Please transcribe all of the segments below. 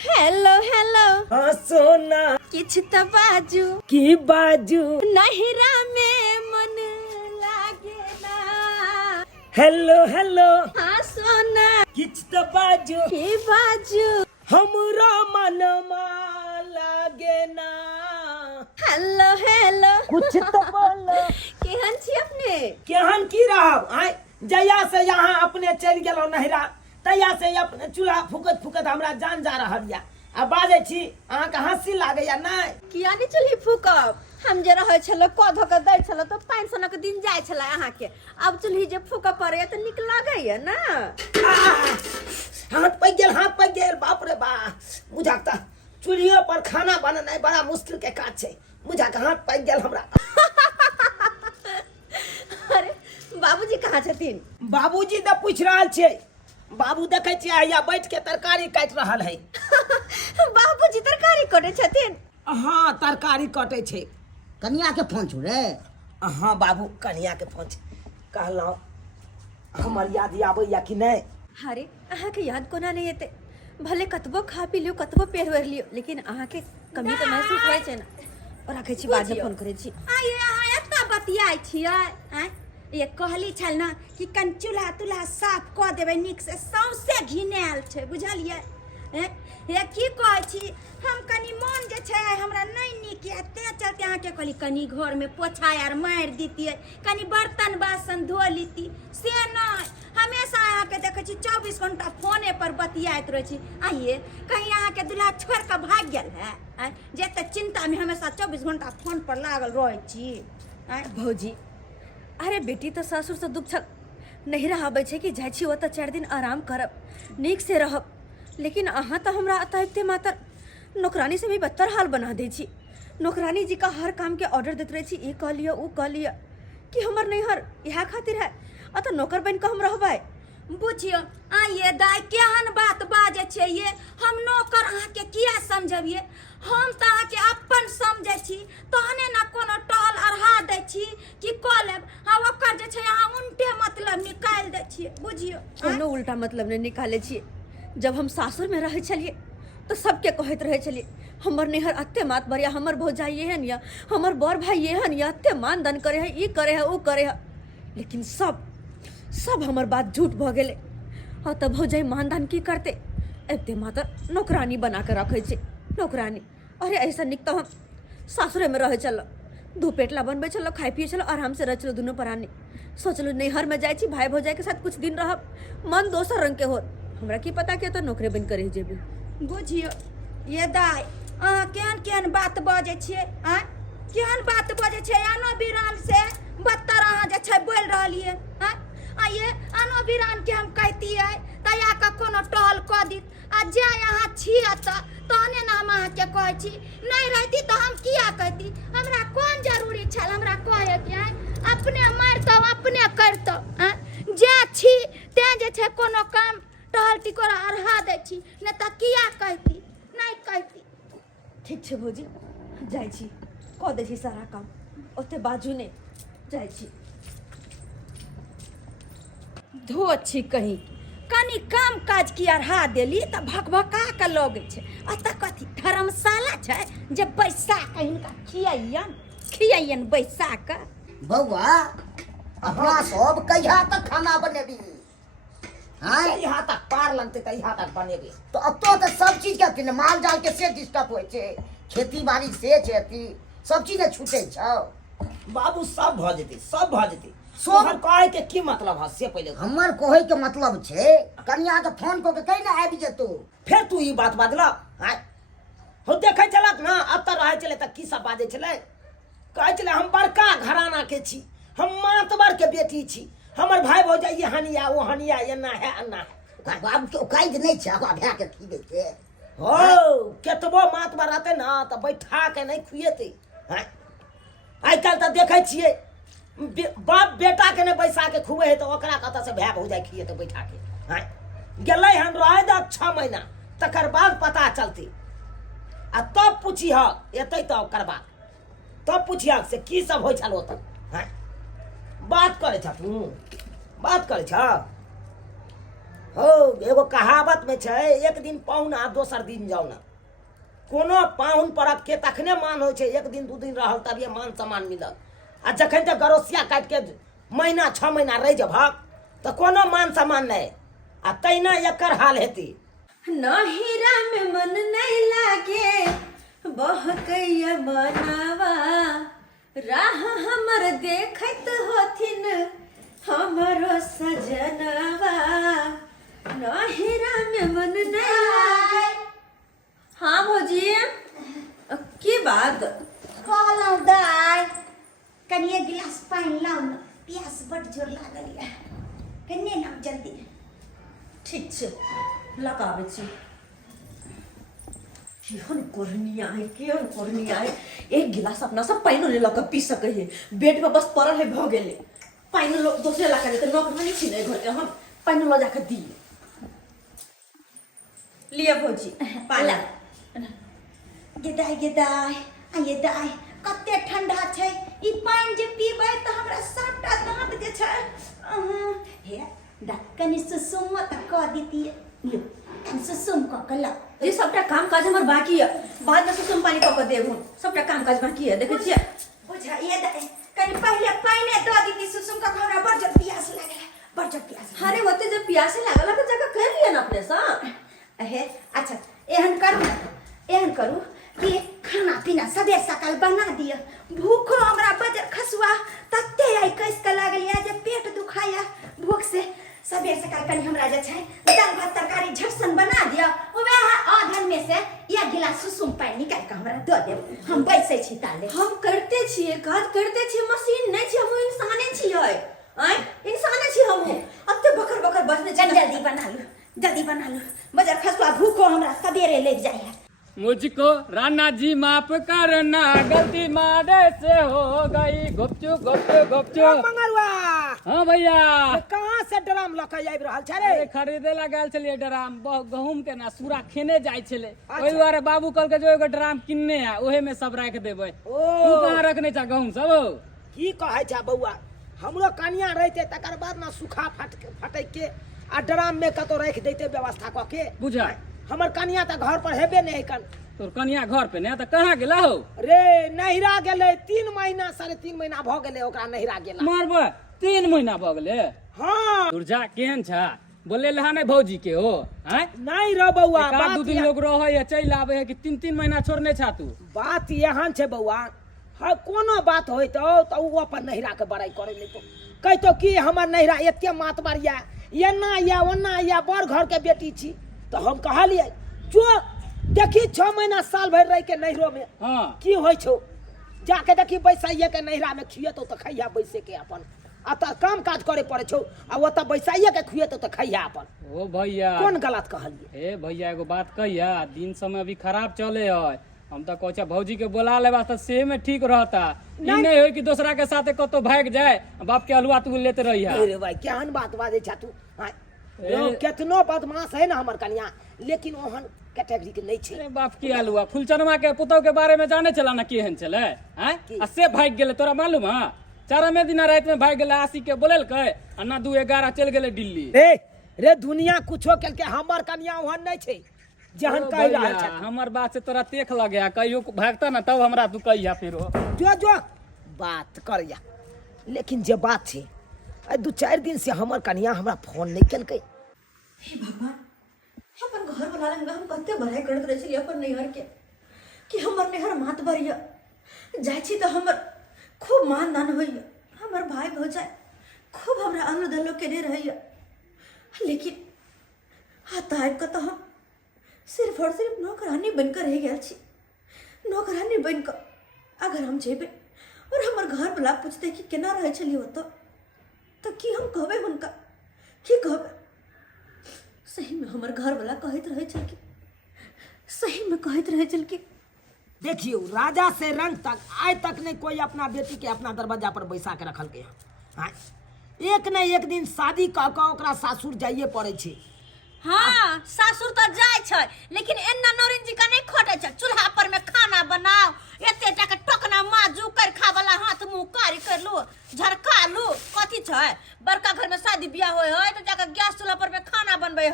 Hello hello हाँ सोना किछ त बाजू की बाजू नहिरा में मन लागे ना। हेलो हेलो हाँ सोना किछ तो बाजू की बाजू हमरा मनमा लागे ना। हेलो हेलो कुछ तो बोलो केहन छी अपने? केहन की रहब आय जया से यहाँ अपने चल गेलो नहिरा तया से अपने चूल्हा फुकत फुकत हमरा जान जा रहल या आ बाजे छी अहाँ के हंसी लागे या नहीं? किया नहीं चुल्ही फूकब? हम जे रहे छलो कध के दै छलो तो 5 सनक दिन जाय छला अहाँ के। अब चुल्ही जे फूकब पड़े त निक लागे या ना। हाथ पे गेल बाप रे बा बुझाता चूल्हे पर खाना बनाना बड़ा मुश्किल के काज छे। बुझा के हाथ पे गेल हमरा। अरे बाबूजी कहाँ छथिन? बाबूजी तो पूछ रहल छे। बाबू देखे छियै या बैठ के तरकारी काट रहल है। बाबूजी तरकारी कटे छथिन? हाँ तरकारी कटे छे। कनिया के फोन छु रे। हाँ बाबू कनिया के फोन छे। कहलौ हमर याद आबै या कि नहीं? अरे अहाँ के याद कोना नहीं एते? भले कतबो खा पी लियो कतबो पेट भर लियो लेकिन अहाँ के कमी तो महसूस होय छै ना। और रखे छी बाद में फोन करे छी। आये अहाँ एतना बतियाई छियै आय ये कहली छल ना कि कन चूल्हा तुल्हा साफ क देबै नीक से सौंसे घिनायल छै बुझलियै। हे की कहै छी हम कनी मन जे छै हमरा नहीं नीक या ते चलते अहाँ के कहली कनी घर में पोछा आर मार दीतियै कनी बर्तन बासन धो लीती से नहीं। हमेशा अहाँ के देखे छी 24 घंटा फोने पर बतियाइत रहे छी। आइए कहीं अहाँ के दूल्हा छोड़ के भाग गेल है जेते चिंता में हमेशा 24 घंटा फोन पर लागल रहे छी। भौजी अरे बेटी तो सासुर से दुख छल नहिरा आबै छै कि जाइ छी ओतऽ 4 दिन आराम करब नीक से रहब। लेकिन अहाँ तो हमरा अतः मात्र नौकरानी से भी बदतर हाल बना दै छी। नौकरानी जी का हर काम के ऑर्डर देते रहे छी ई कह लियो ऊ कह लियो कि हमर नैहर इहा खातिर है अतः नौकर बन के हम रहबै। बुझियो आइए दाय केहन बात बाजे छै ये हम नौकर अहाँ के किया समझबिए? हम त अहाँ के अपन समझै छी तहने ना कोनो टहल अरहा दै छी कि क लेब। हाँ ओकर जे छै अहाँ उल्टे मतलब निकाल दै छियै बुझियो। कोनो उल्टा मतलब नहीं निकाले छिए। जब हम सासुर में रहे छलिए तो सबके कहत रहे छलिए हमर नैहर अत्ते मात बरिया हमर भौजाई एहन या हमर बड़ भाई एहन या अत्ते मान दान करे है ई करे है ऊ करे है। लेकिन सब हमर बात झूठ भ गेले। हाँ तब भौजाई मान दान की करते एते मात्र नौकरानी बना के रखे छे नौकरानी। अरे ऐसा निक तो हम सासुरे में रहे चलो दू पेटला बनबे चलो खाए पिए चलो आराम से रह चलो दोनों प्राणी। सोचलो नैहर में जाए छी भाई भौजाई के साथ कुछ दिन रहब मन दोसर रंग के हो। हमरा की पता के तो नौकरी बन कर रह जेबे। बुझियो ये दाय अहाँ केहन केहन बात बाजे छियै केहन बात बाजे छै आनो बिरान से बदतर अहाँ जे छै बोल रहलिए। आइए आनो बिरान के हम कहतियै तया का कोनो टहल क दित आ जे यहाँ छियै तहने ना हम अहाँ के कहै छी नहीं रहती तो हम किया कहती? हमरा कोन जरूरी छल हमरा कहे के अपने मारतो अपने करतो जे छी ते जे छै कोनो काम टहल टिकोरा अरहा दै छी नहीं तो किया कहती नहीं कहती। ठीक छे भौजी जाय छी कह दे छी सारा काम ओते बाजू ने जाय छी। धो छी कहीं कनी काम काज की अरहा देली त भकभका के लगे छै अत कथी धर्मशाला छै जे बैसा के हिनका खियाइयन बैसा के। बौआ अपना सब कहिया तक खाना बनेबी? यहाँ तक पार लगते तो यहाँ तक बनेबे। तो अब तो सब चीज के माल जाल के से डिस्टर्ब होय छै खेती बाड़ी से खेती सब चीज ने छूटे छौ। बाबू सब भ जेते सब भ जेते। सब तोहर कहे के की मतलब है से पहले हमर कोहे के मतलब छै कन्या के फोन को के कहीं ना आबि जेतो। फिर तू ई बात बदला हो देखे चलक ना अब तो रहे चले त की सब बाजे चले कहे चले हम बड़का घराना के छी हम मातबर के बेटी छी हमर भाई भौजाई ये हनिया वो हनिया एना है अन्ना ओकर बाबू के औकाइत नहीं छै ओकरा भै के खीबे के। हो केतबो मातबर रहते ना त बैठा के नहीं खुएते। आइ काल त देखे छिए बाप बेटा के ने बैसा के खुए है तो ओकरा कत से भाई भौजाई खिए तो बैठा के गेलै हम रहे द 6 महीना तकर बाद पता चलते आ तब पूछी ह एतै तो ओकर बाद तब पूछिया से की सब होय छल ओत बात करे छ तू बात करे छ। हो एगो कहावत में छै, एक दिन पाहुना दोसर दिन जाओ ना। कोनो पाहुन परख के तखने मान होइ छै, एक दिन दू दिन रहल तभिए मान सम्मान मिलल। आ जखन तक गरोसिया काटि के महीना 6 महीना रहि जेबहक तऽ कोनो मान सम्मान नहि। आ तहिना एकर हाल हेतै। नहिरा में मन नहीं लागे बहकैया बनावा, राह हमर देखत होथिन हमरो सजनवा। नहिरा में मन नहीं लागे। हाँ भौजी की बात? कहलहुँ दाय कनी एक गिलास पानि लाउ न, प्यास बड्ड जोर लागल यऽ, कनिए लाउ जल्दी। ठीक छै लगाबै छी। केहन कोरनिया है। एक गिलास अपना सब पानि ले लऽ कऽ पी सकै है। बेड पे बस पड़ल है भऽ गेलै। पानि दोसरे ला के देतै, नौकरानी छी ने घर के, हम पानि लऽ जाके दिए। लिया भौजी पाला। गे दाय आ ये दाय कते ठंडा छै। ई पानि जे पीबै तऽ हमरा सबटा दाँत जे छै हे कनि सुसुम तऽ कऽ दितियै। लो कनि सुसुम कऽ के ला। ये सबटा काम काज हमर बाकी है, बाद में सुसुम पानी कऽ के देब हम। सबटा काम काज बाकी है, देखै छियै। बुझा ये दाय कनि पहिले पानि दऽ दिति सुसुम कऽ के, हमरा बड़ जोर प्यास लागल, बड़ जोर प्यास। अरे ओते जब प्यासे लागल तऽ जाके कर लिया ना अपने सा। अहे अच्छा एहन करू कि खाना पीना सबेर सकाल बना दिया। भूखो हमरा बजर खसुआ तते आई कस के लागल या जे पेट दुखाया भूख से। सबेर सकाल कनी हमरा जे छै दाल भात तरकारी झटसन बना दिया। वह आधन में से एक गिलास सुसुम पानी निकाल के हमरा दऽ देब, हम बैसै छी ताले। हम करते छियै, काज करते छियै, मशीन नहीं छियै, हम इंसाने छियै। आय इंसाने छियै हम। अते बकर बकर बजने छै। जल्दी बना लो बजर खसुआ भूखो हमरा सबेरे लग जाए। मुझको राणा जी माफ करना, गलती मारे से हो गई। गुपचुप मंगरुआ हाँ भैया, कहाँ से ड्राम लऽ के आबि रहल छै अरे रे? खरीदे ला गेल छलिए ड्राम, गहूम के ना सूरा खेने जाय छले। ओहि दुआरे बाबू कहल के जो एगो ड्राम किनने है, ओहे में सब राख देबै। तू कहाँ रखने छा गहूम सब? की कहै छै बौआ, हमरो कनिया रहिते तकर बाद ना सूखा फटक के आ ड्राम में कतौ राख देते व्यवस्था कऽ के। बुझा हमर कनिया तऽ घर पर हेबे नहीं कन। तोर कनिया घर पे ने, तो कहाँ गेला हो? रे नहिरा गेलै 3 महीना 3.5 महीना भऽ गेलै ओकरा नहिरा गेला। मारबे 3 महीना भऽ गेले। हाँ तुरजा केहन छा? बोले लहा नहीं भौजी के हो? हैं नहीं रो बौआ, एक दू दिन लोग रहे है चल आवे है कि 3-3 महीना छोड़ने छा तू? बात एहन छै बौआ, हाँ कोनो बात होइत तो उ अपन नहिरा के बड़ाई करे ले तो कहतो कि हमर नहिरा एते मातबर या एना या ओना या बड़ घर के बेटी छी। तो हम कहलिए जो देखी 6 महीना साल भर रह के नहिरो में हाँ की होइ छौ, जाके देखी बैसाइए के नहिरा में खुएतो तो खैया बैसे के अपन। आ त काम काज करे पड़े छौ, आ ओतऽ बैसाइए के खुएतो तो खैया अपन। ओ भैया कौन गलत कहलिए? ए भैया एगो बात कहिया, दिन समय अभी खराब चले है। हम तो कहचा भौजी के बोला लेबा त से में ठीक रहता। ई नहीं हो कि दूसरा के साथे कतो भाग जाए, बाप के हलवा तू लेते रही है। अरे भाई केहन बात बाजे छा तू? केतनो बदमाश है ना हमर कनिया, लेकिन ओहन कैटेगरी के नहीं छे। ए बाप की हलवा फुलचनमा के पुतौ के बारे में जाने चला ना केहन चले हैं? आ से भाग गेले तोरा मालूम है? 4 दिन रात में भाग गेले, आशी के बोलेल के आ ना 2-11 चल गेले दिल्ली। रे दुनिया कुछो केल के हमर कनिया ओहन नहीं छे जहन कह रहल छे। हमर बात से तोरा तेख लगे, कहियो भागता ना तब हमरा तू कहिया फिर जो बात करिया। लेकिन जे बात छे 2-4 दिन से हमर कनिया हमरा फोन नहीं केल के। हे भगवान, अपन घर वाला लंगा हम कते बड़ाई करत रहे छलिए अपन नैहर के कि हमर नैहर मात भरिया जाइ छी त हमर खूब मान दान होइया, हमर भाई भौजाई खूब हमरा अल्लो दल्लो केने रहइया। लेकिन हाथ आबि के तो हम सिर्फ और सिर्फ नौकरानी बनकर रह गया छी। नौकरानी बनकर अगर हम जेबे और हमर घर वाला पूछते कि केना रहे छलिए ओतो, तो की हम कहबे हुनका? की कहबे? सही में हमर घर वाला कहत रहे छल कि सही में कहत रहे छल कि देखियो राजा से रंग तक आज तक नहीं कोई अपना बेटी के अपना दरवाजा पर बैसा के रखल के है। एक न एक दिन शादी कह के ओकरा सासुर जाइए पड़े छे। हाँ सासुर तो जाय छै, लेकिन एन्ना नौरिन जी का नहीं खोटे छै। चूल्हा पर में खाना बनाओ, एते टा के टोकना माजू कर खा वाला हाथ मुंह कारी कर लो, झरका लो, कथी छै? बड़का घर में शादी बियाह होय है तो जाके गैस चूल्हा पर में खाना बनबे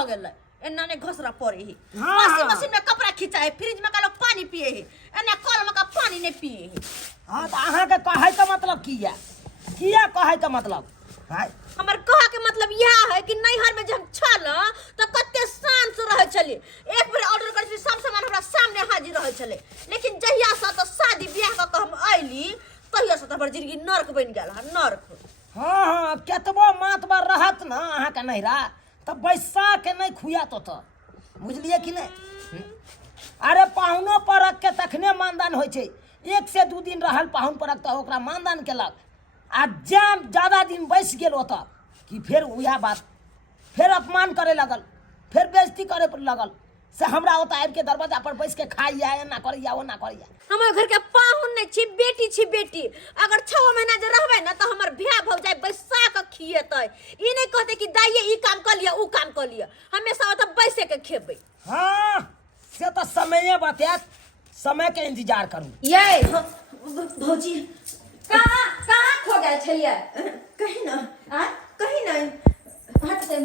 भ गेलै एना ने घसरा पड़े ही हाँ, वॉशिंग हाँ। मशीन में कपड़ा खींचा है फ्रिज में का लोग पानी पिए है एना कल में का पानी नहीं पिए है हाँ तो अहाँके कहै का मतलब किया कहै का मतलब है हमर कहा के मतलब यह है कि नैहर में जब छल तो कते शान से रहे चले एक बार ऑर्डर कर सब सामान हमरा सामने हाजिर रहे चले लेकिन जहिया से तो शादी ब्याह का हम आइली तहिया से तो हमर जिंदगी नर्क बन गेल है नर्क हाँ हाँ केतबो मातबर रहत ना अहाँके नैहरा तो बैसा के नहीं खुआत तो बुझलिए कि नहीं अरे पाहुनो परक के तखने मानदान होइ छै 1 से 2 दिन रहल पाहुन परक तो ओकरा मानदान केलक आ जब ज्यादा दिन बैस गेल ओतऽ कि फिर वह बात फिर अपमान करे लगल फिर बेइज्जती करे लगल से हमरा ओतऽ आबि के दरवाजा पर बैस के खाइया एना करैया ओना करैया हमर घर के पाहुन नहीं छी बेटी अगर 6 महीना जे रहबे ना तो हमर भैया भौजाई बैसा के खिएतै ई नहीं कहते कि दाइये ई काम कर लिया ऊ काम कर लिया हमेशा ओतऽ बैसे के खेबै हाँ से तो समय बतैत समय के इंतजार करू ये भौजी कहाँ खो गए छलिए कहीं ना आ कहीं ना हट दे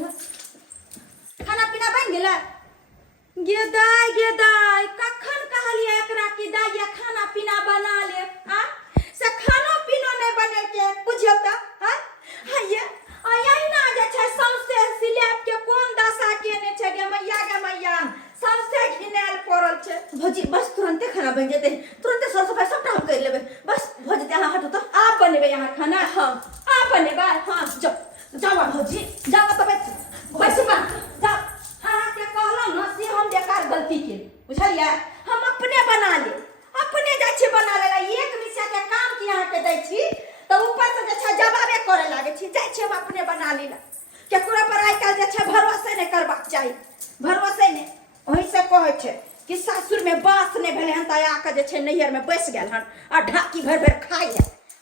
खाना पीना बन गेला गेदाय कखन कहलिए एकरा कि दाइया खाना पीना बना ले आ से खाना पीना नहीं बने के बुझियो त हाय यही ना जे छै सौंसे सिलेट के कोन दशा केने छै गे मैया सौंसे घिनाल पड़ल छै भौजी बस तुरंते खाना बन जेते तुरंते सर सफाई सबटा हम कर लेबे बस भौ जेते अहाँ हटू तो आप बनेबे यहाँ खाना हाँ आप बनेबे हाँ जाओ भौजी जाओ तो बैठ बा जाओ हाँ के कहलौ ना से हम बेकार गलती के बुझलिए हम अपने बना ले अपने जाइ छी बना ले एक विषय के काम की यहाँ के दै छी तो ऊपर से जे छै जवाबे करे लागे छी जाइ छी हम अपने बना ले केकरो पर आइ काल जे छै भरोसे नहीं करबाक चाही भरोसे नहीं ओही से कहै छै कि सासुर में बास नहीं भेले हन त आके जे छै नैहर में बैस गेल हन आ ढाकी भर भर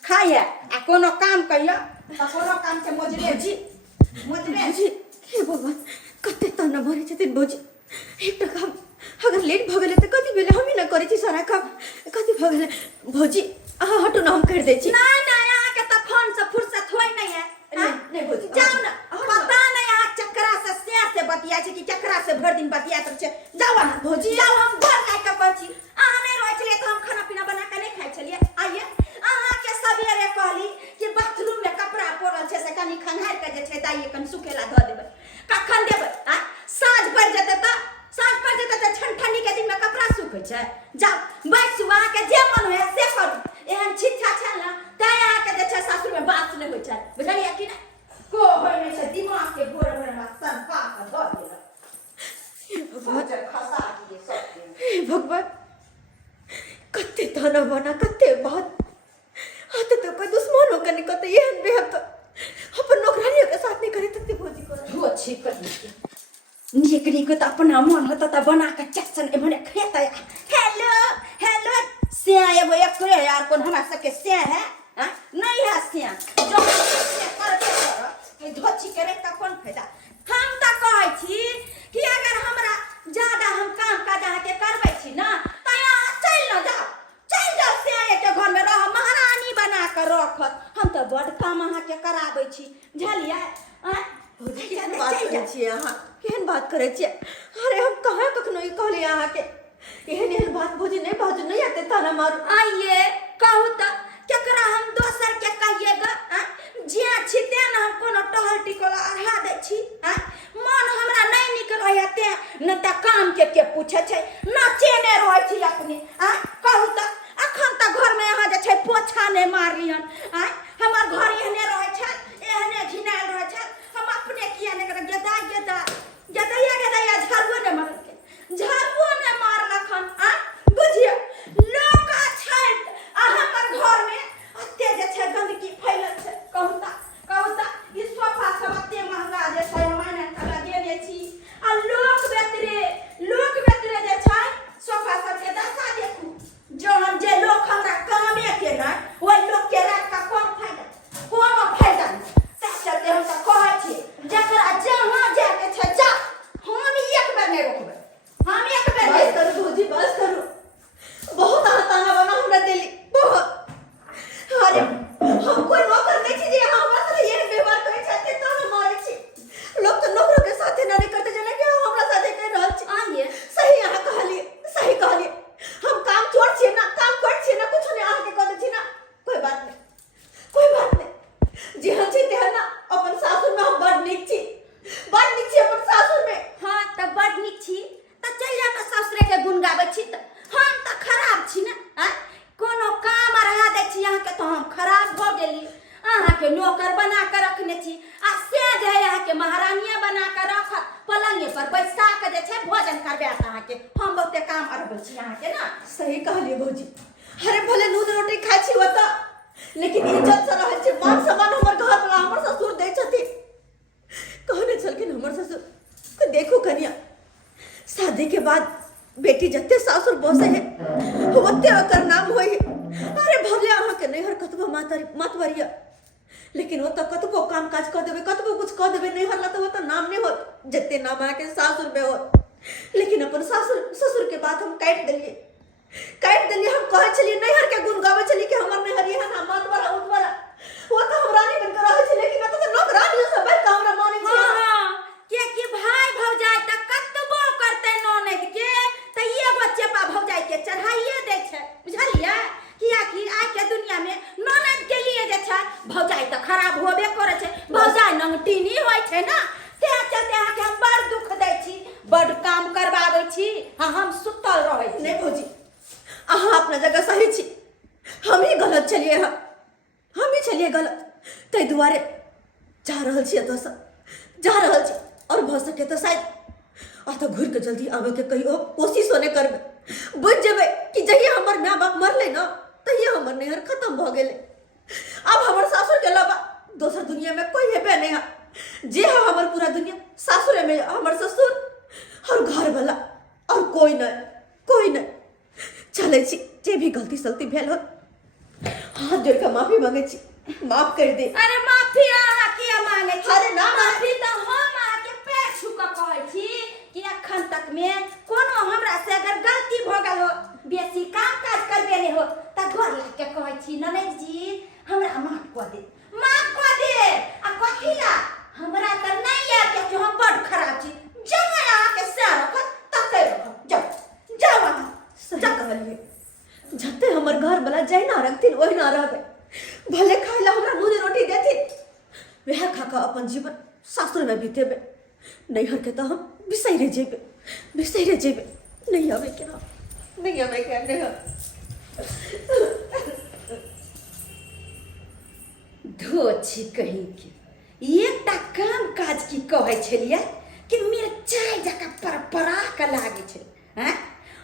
खाइए आ कोनो काम कहियो त कोनो काम के मोजरे भौजी मोजरे हे भगवान कते तना भरे छथिन भौजी एक टा काम अगर लेट भ गेले त कथि भेले हम ही न करै छी सारा काम कथि भ गेले भौजी अहाँ हटू ना हम कर दै छी नहीं यहाँ के तो फोन से फुर्सत होई नहीं है नहीं भौजी जाओ ना पता नहीं यहाँ चक्रा से बतिया छै कि चक्रा से भर दिन बतिया छै जाओ ना भौजी जाओ हम घर ला के पहुंची अहाँ नहीं रहै छलिए तो हम खाना पीना बना के नहीं खाइ छलिए आइए अहाँ के सवेरे कहली कि बाथरूम में कपड़ा पड़ल छै से कनी खंघार के जे छै दाइए कनी सुखेला ध देबै कखन देबै आ साँझ पड़ जेतै त ठंडी के दिन में कपड़ा सूखै छै जाओ बैसु अहाँ के जे मन होय से करू एहन छिछा छै ना तै अहाँ के जे छै सासुर में बात नहीं होय छै बुझलिए कि नहीं को होय नहीं छै दिमाग के घोर में सब पाक ध देला भजर खसा दिए सब हे भगवान कते तना बना कते बात हाथ तो कोई दुश्मनों का नहीं कते ये बेहद अपन नौकरानियों के साथ नहीं करे तते भौजी को धो छी कर निकरी को तो अपना मन होता त बना के चक्सन ए मने खेता हेलो से एगो एकरे यार कोन हमरा सबके से है नहीं है से जो से करबे कर कि धोची करे का कोन फायदा हम त कहै छी कि अगर हमरा ज्यादा हम काम काज अहाँ के करबै छी ना त यहाँ चल न जाओ से के घर में रह महारानी बना के रखत हम त बड़ काम अहाँ के कराबै छी झलिए भौजी केहन बात करै छियै अहाँ केहन बात करै छियै अरे हम कहाँ कखनो ई कहली अहाँ के एहन बात भौजी नहीं बाजू नहीं आते ताना मारू आइए कहू त केकरा हम दोसर के कहिएगा जे छी ते न हम कोनो टहल टिकोला अढ़ा दै छी मन हमरा नहीं निक रहय ते न त काम के पूछे छै न चेने रहै छी अपने कहू त अखन त घर में यहाँ जे छै पोछा नहीं मारियन हमर घर एहने रहै छै एहने घिनाल रहै छै हम अपने किया नहीं कर गदाइया झाड़ुओ नहीं मार के झाड़ुओ नहीं मार लखन बुझिए लोग छै हमर घर में अते जे छै गंदगी फैलल छै कहू त ई सोफा सब अते महंगा जे छै मैंने ठगा देने छी आ लोग बेतरे जे छै सोफा सब अहाँ के नौकर बना कर रखने छी आ सेज है अहाँ के महारानिया बना कर रखत पलंगे पर बैसा के जे छै भोजन करबे अहाँ के हम बहुते काम करबै छी अहाँ के ना। सही कहलिए भौजी। अरे भले दूध रोटी खाइ छी ओतऽ, लेकिन इज्जत से रहै छै। मान सम्मान हमर घर वाला हमर ससुर दै छथिन। कहने छलखिन हमर ससुर कि देखू कनिया, शादी के बाद बेटी जते सासुर बसे है ओते ओकर नाम होई है। अरे भले अहाँ के नैहर कतबो मातवरिया, लेकिन ओतऽ कतबो काम काज कऽ देबै, कतबो कुछ कऽ देबै नैहर ला, तऽ ओतऽ नाम नहीं होत जते नाम अहाँ के सासुर में होत। लेकिन अपन सासुर ससुर के बात हम काटि देलिए। हम कहै छलिए नैहर के गुण गाबै छलिए कि हमर नैहर ये ना मातवरा उतवरा, वो तो हम रानी बनकर रहै छी, लेकिन ओतऽ नौकरानी सब बैठ के हमरा मानै छै। हां के कि भाई भौजाई त कतबो करते ननद के त एगो चेपा भौजाई के चढ़ाइए दै छै, बुझलियै? कियाकि आइ के दुनिया में ननद के लिए जे छै भौजाई त खराब होबे करे छै, भौजाई नंगटीनी होय छै ना। ते चलते अहाँ के हम बड़ दुख दै छी, बड़ काम करबाबै छी, हम सुतल रहै छी। नहीं भौजी, अहाँ अपना जगह सही छी, हम ही गलत छलिए। हम ही छलिए गलत, ताहि दुआरे जा रहल छी एतऽ से, जा रहल छी। और भऽ सके तऽ शायद अतऽ घुरि के जल्दी आबे के कहियो कोशिशो नहि करबै। बुझि जेबै कि जहिया हमर माय बाप मरलै ना, तहिया हमर नैहर खत्म भऽ गेलै। अब हमर सासुर के अलावा दोसर दुनिया में कोई हेबे नहीं है। जे है हमर पूरा दुनिया सासुरे में, हमर ससुर और घर वाला, और कोई नहीं। चले छी, जे भी गलती सलती भेल हो हाथ जोड़ के माफी मांगे छी, माफ कर दे। अरे माफी अहाँ किया मांगे छी? अरे ना माफी त हम अहाँ के पैर छू के कहै छी कि अखन तक में कोनो हमरा से अगर गलती भ गेल हो, बेसी काम काज करबे नहीं हो, त घर लग के कहै छी ननद जी हमरा माफ क दे, माफ क दे। आ कहिला हमरा त नहीं आके कि हम बड़ खराब छी, जहाँ अहाँ के से रखत तते रखत, जाओ अहाँ। सही कहलिए, जते हमर घर वाला जहिना रखथिन ओहिना रहबै। भले खाए ला हमरा दूध रोटी देथिन, वह खा के अपन जीवन सासुर में बीतेबै। नैहर के तो हम बिसैरे जेबै। नहीं आवे के नैहर। धोछी कहीं के एकटा काम काज की कहै छलियै कि मिरचाई जका परपरा के लागे छै, हैं?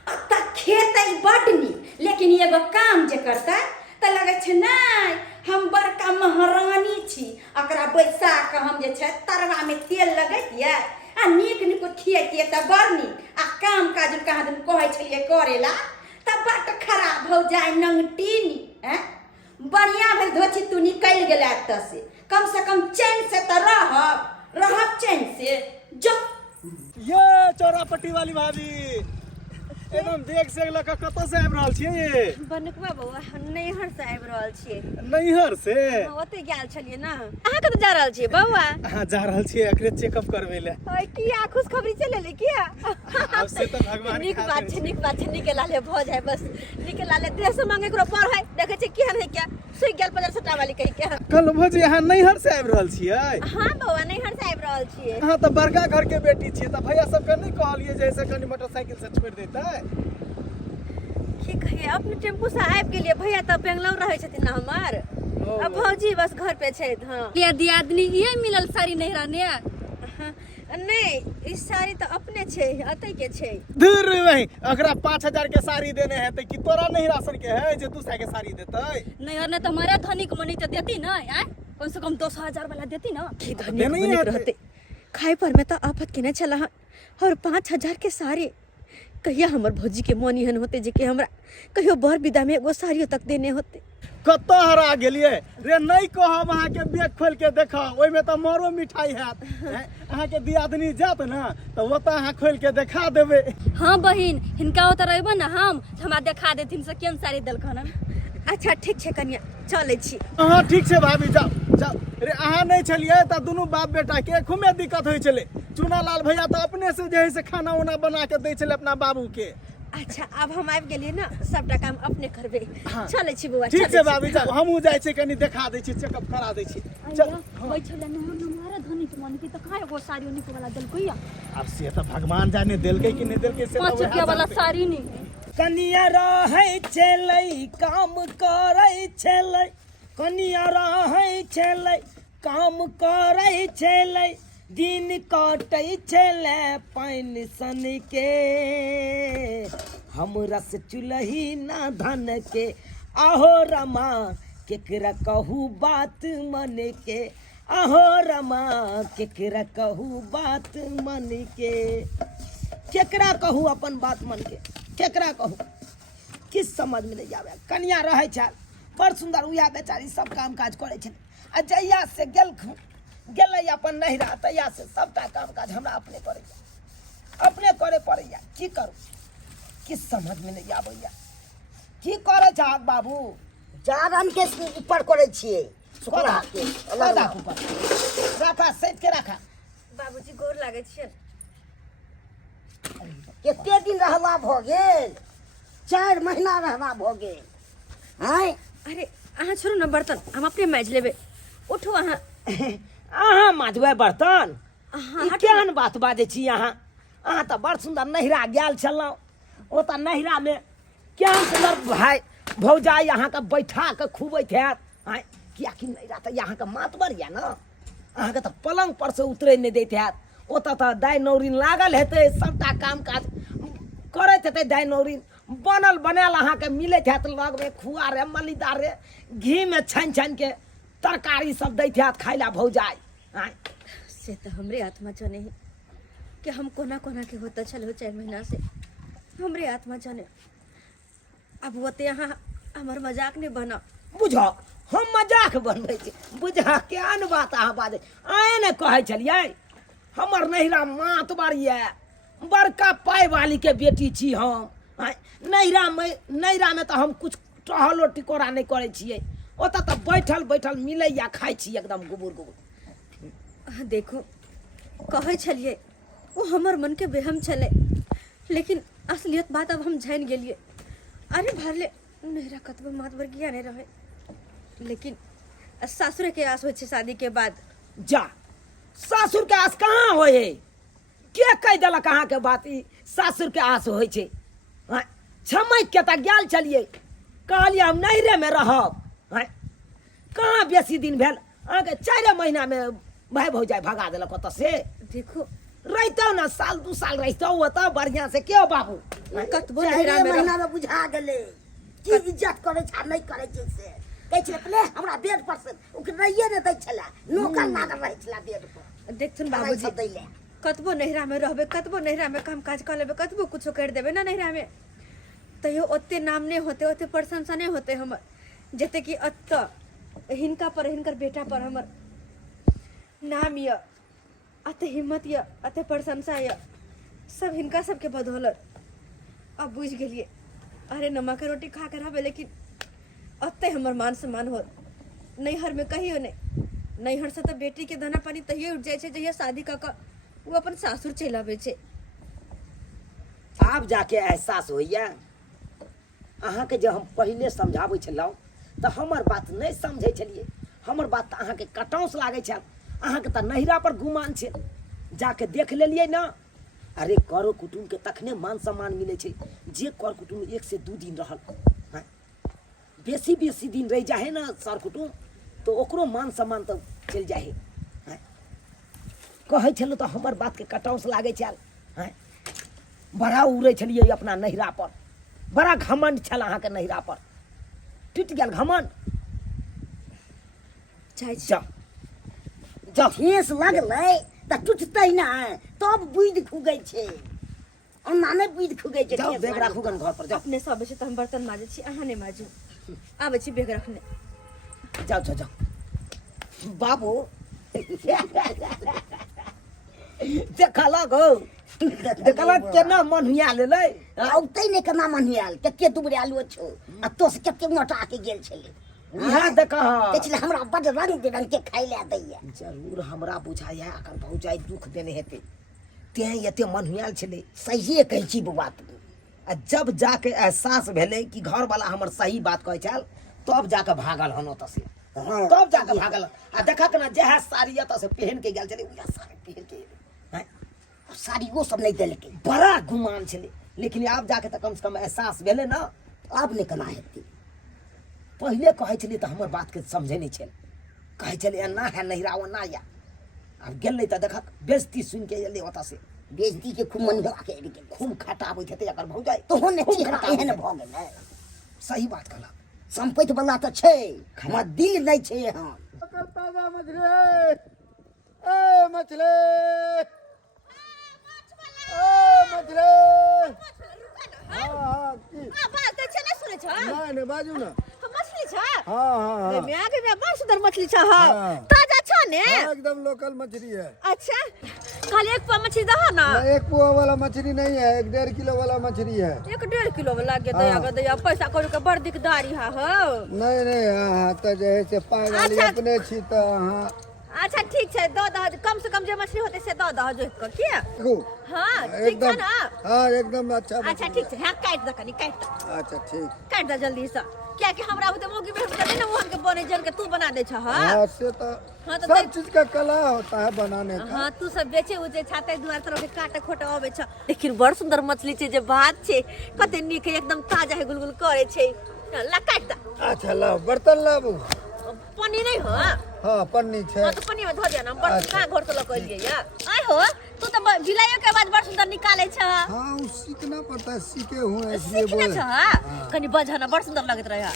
अत खेतै बड नीक, लेकिन एगो काम जे करतै त लगे छै नहीं हम बड़का महारानी छी, एकरा बैसा के हम जे छै तरवा में तेल लगैतियै आ नीक खियैतियै त बड़ नीक। आ काम काज कहाँ दिन कहै छलियै करेला त बड खराब हो जाए नंगटीनी, हैं? बढ़िया भेल धोछी तू निकल गेला एतऽ से, कम से कम चैन से तो रहब चैन से। जो ये चौरापट्टी वाली भाभी एकदम देख से लगा कतौ से आबि रहल छियै ये? बनकवा बौआ नैहर से आबि रहल छियै। नैहर से? ओते गेल छलिए ना। अहाँ कतऽ जा रहल छियै बौआ? हाँ जा रहल छियै एकरे चेकअप करबै ले। ओए किया खुशखबरी चले ले किया? अब से तो भगवान नीक बात छै, निकला ले भ जाए, बस निकला ले। देह से मांगे करो पर है, देखे छै केहन है क्या सुई गेल पजर सटा वाली कहि के। कल भौजी यहाँ नैहर से आबि रहल छियै? हां बौआ नैहर से आबि रहल छियै। हाँ तो बड़का घर के बेटी छियै त भैया सबके नहीं कहलिए जैसे कनी मोटरसाइकिल से छोड़ देतै? की कहिए, अपने टेम्पू से आबि गेलिए। भैया त बेंगलौर रहै छथिन ना हमर, अब भौजी बस घर पे छै। हां ये दियादनी ये मिलल साड़ी नैहरा ने? नहीं ई साड़ी तो अपने छै, अतै के छै। दूर वही अकरा 5000 के साड़ी देने है तो कि तोरा नहीं राशन के है जे दूसरा के साड़ी देतै? नैहर ने तो हमारे धनिक मनी तो देती ना, कम से कम 200,000 वाला देती ना। की धनिक रहते, खाए पर में तो आफत के न चला। और 5000 के साड़ी कहिया हमर भौजी के मोन एहन होते जे कि हमरा कहियो बर विदा में एगो साड़ियों तक देने होते। कत हरा गेलिए रे? नहीं कहब अहाँ के बैग खोल के देखा, ओइ में तो मोरो मिठाई हैत। अहाँ के दियादनी जात ना तो वो तो अहाँ खोल के देखा देबे। हाँ बहिन हिनका होता रहबो ना हम हमरा देखा देथिन से केन साड़ी देलखन। अच्छा ठीक छै कन्या चले छी। हाँ ठीक छै भाभी जाओ। रे अहाँ नहीं छलिए त दुनू बाप बेटा के खूबे दिक्कत होई छले। चुनालाल भैया तो अपने से जे है से खाना उना बना के दै छले अपना बाबू के। अच्छा अब हम आबि गेलिए ना, सबटा काम अपने करबे। हाँ। चले छी बुआ। ठीक छै भाभी जाओ, हमहू जाय छी कनी देखा दै छी, चेकअप करा दै छी। चल बैठले ना हमारे धनिक मनी की तो काय एगो साड़ी निक वाला देलकै या? अब से तो भगवान जाने देलकै कि नहीं देलकै से 5 रुपया वाला साड़ी नहीं। कनिया रहै छलै काम करै छलै, कनिया रहै छलै काम करै छलै दिन कटै छलै पानि सन के हम रस चुलही ना धन के आहो रमा केकरा कहू बात मन के आहो रमा केकरा कहू बात मन के केकरा कहू अपन बात मन के केकरा कहू किस समझ में नहीं आवे कनिया रहे छल बड़ सुंदर उया बेचारी सब काम काज करे छल आ जहिया से गेलै अपन नहिरा तहिया से सबटा काम काज हमरा अपने करे पड़ैया की करू किस समझ में नहीं आबैया की करे छाक बाबू जारन के ऊपर करे छिए सुखरा के अलग राखू पर राखा सैत के राखा बाबूजी गोर लागै छियन। कते दिन रहला भ गेल 4 महीना रहला भ गेल हैं। अरे अहाँ छोड़ू ना बर्तन हम अपने माँजि लेबै उठू अहाँ। अहाँ माजबै बर्तन अहाँ ई केहन बात बाजै छी अहाँ तऽ बड़ सुंदर नहिरा गेल छलहुँ ओतऽ नहिरा में केहन सुंदर भाय भौजाई अहाँके बैठा के खुबैत हैत आँय कियाकि नहिरा तऽ अहाँके मातबर यऽ ने अहाँके तऽ पलंग पर से उतरै नहि दैत हैत ओतऽ तऽ दाइ नौरिन लागल हेतै सबटा काम काज करैत हेतै दाइ नौरिन बनल बनायल अहाँके मिलैत हैत लगमे खुआ रे मलिदा रे घी में छानि के तरकारी सब दैत हैत खाय ला भौजाई आँय से तो हमरे आत्मा जाने ही कि हम कोना कोना के होता चलो 4 महीना से हमरे आत्मा जाने। अब होते यहाँ हमार मजाक नहीं बना बुझो हम मजाक बनबै छी बुझा केहन बात अहाँ बाजै आए ने कहै छलियै हमर नहिरा मातबर ये बड़का पाइ वाली के बेटी छी हम आँय नहिरा में तऽ हम कुछ टहलो टिकोरा नहीं करै छियै ओतऽ तऽ बैठल मिलैया खाइ छी एकदम गुबुर देखो कहै छलिए वो हमर मन के बेहम छले लेकिन असलियत बात अब हम जान गेलिए। अरे भरले नहिरा कतबो मातबर किया नहीं रहे लेकिन सासुर के आस हो शादी के बाद। जा सासुर के आस कहाँ होए के कह देलक अहाँ के बात ई सासुर के आस होइ छै छमक के तऽ गेल छलिए कहलिए हम नहिरे में रहब कहाँ बेसी दिन भेल अहाँके 4 महीना में भाई भौजाई भगा देलक ओतऽ से। देखो रहितौ ना साल 2 साल रहितौ ओतऽ बढ़िया से क्यों बाबू कतबो 4 नहिरा में महीना में बुझा गेलै की इज्जत करे छ नहीं करे छै से कहै छले पले हमरा बेड पर से उकरैये ने दै छला नौकर नागर रहै छला बेड पर देखथुन बाबूजी दैले कतबो नहिरा में रहबे कतबो नहिरा में काम काज कर लेबे कतबो कुछो कर देबे ना नहिरा में तैयो ओते नाम नहीं होते ओते प्रशंसा नहीं होते हमर जते कि अत्त हिनका पर हिनकर बेटा पर हमर नाम य अते हिम्मत य अते प्रशंसा य सब हिनका सबके बदौलत अब बुझ गेलिए। अरे नमक रोटी खा कर हवे लेकिन अते हमर मान सम्मान हो नैहर में कहियो नहीं नैहर से तो बेटी के दाना पानी तहिए उठ जाए छे जहिया शादी क के वो अपन सासुर चलि आवे छे। आब जाके एहसास होइया अहाँके जब हम पहले समझाबै छलहुँ तऽ हमर बात नहीं समझै छलिए हमर बात तऽ अहाँके कटौस लागै छल अहाँके तऽ नहिरा पर गुमान छै जाके देख लेलिए ना। अरे करो कुटुम के तखने मान सम्मान मिलै छै जे कर कुटुम 1 से 2 दिन रहल हैं बेसी दिन रह जाए ना सर कुटुम तो ओकरो मान सम्मान तो चल जाए हैं कहै छलहुँ तऽ हमर बात के कटौस लागै छल हैं बड़ा उड़ै छलिए अपना नहिरा पर बड़ा घमंड छल अहाँके नहिरा पर टूट गेल घमंड। जब ठेस लगलै तऽ टूटतै ना तब बुझ खुगै छै ओना नहि बुझ खुगै छै। जाओ बैग राखू गन घर पर जाओ अपने सब से तो हम बर्तन माजे छी अहाँ नहीं माजू आवे छी बैग रखने जाओ बाबू देखला गो देखला केना मन हुआ लेलै औतै नहि केना मनियाल कते दुबरालू छौ आ तो से कते मोटा के गेल छलै यहाँ देखा कहै हमरा बड रंग बिरंग के खाइ ले दैया जरूर हमरा बुझाइया अगर भौजाई दुख देने हेतै तें एते मन हुआल छलै सहिए कहै छी बउआ तू आ जब जाके एहसास भेलै कि घर वाला हमर सही बात कहै छल तब जाके भागल हन ओतऽ से तब जाके भागल आ देखक ना जह साड़ी एतऽ से पहन के गेल छलै उएह साड़ी पहन के हैं साड़ियो सब नहीं देलकै बड़ा गुमान छलै लेकिन आब जाके तऽ कम से कम एहसास भेलै ना आब नहीं केना हेतै पहले कहे छलिए तो हमर बात के समझे नहीं छल कहे छलिए ना है नहिरा ना या अब गेलै तो देखक बेइज्जती सुन के एले ओता से बेइज्जती के खूब मन के खूब खटाबैत हेतै एकर भौजाई तो होने चेहरा एहन भ गेलै सही बात कहला संपत्ति वाला तो छै हमर दिल नहीं छै यहाँ ताजा मछली ए मछली मछली हाँ की बात दै छै नै सुनै छ नहीं बाजू ना मछली छ हाँ ए मैं आगे में बड़ सुंदर मछली छ हां ताजा छ ने एकदम लोकल मछली है अच्छा खाली एक पा मछली दहा ना एक पुआ वाला मछली नहीं है 1.5 किलो वाला मछली है 1.5 किलो वाला के दया के दया पैसा करू के बड़ दिकदारी हा हो नहीं हाँ तो जैसे पागल अच्छा। अपने छी तो हाँ अच्छा ठीक छै दो दह कम से कम जे मछली होते से दो दह जो के हां ठीक छै एकदम ना हाँ एकदम अच्छा अच्छा मछली ठीक छै हां काट द कनी काट द अच्छा ठीक काट द जल्दी से क्या कि हमरा होते मोगी में होते ना ओहन के बने जन के तू बना दे छ हां हाँ से तो हाँ, तो सब चीज का कला होता है बनाने का हाँ तू सब बेचे उचे छाते दुआर तरह के काटे खोटे आवे छ लेकिन बड़ सुंदर मछली छै जे बात छै कते नीक है एकदम ताजा है गुलगुल करे छै ला काट द अच्छा लाओ बर्तन लाबू पानी नहीं हो हाँ पन्नी छे हाँ तो पानी में धो दे ना बड़ का घर से लक लिए या आय हो तू तो भिलाइयो के बाद बड़ सुंदर निकाले छ हाँ वो सीखना पड़ता है सीखे हुए इसलिए सीखने बोले छ कनी बजाना बड़ सुंदर लगत रहे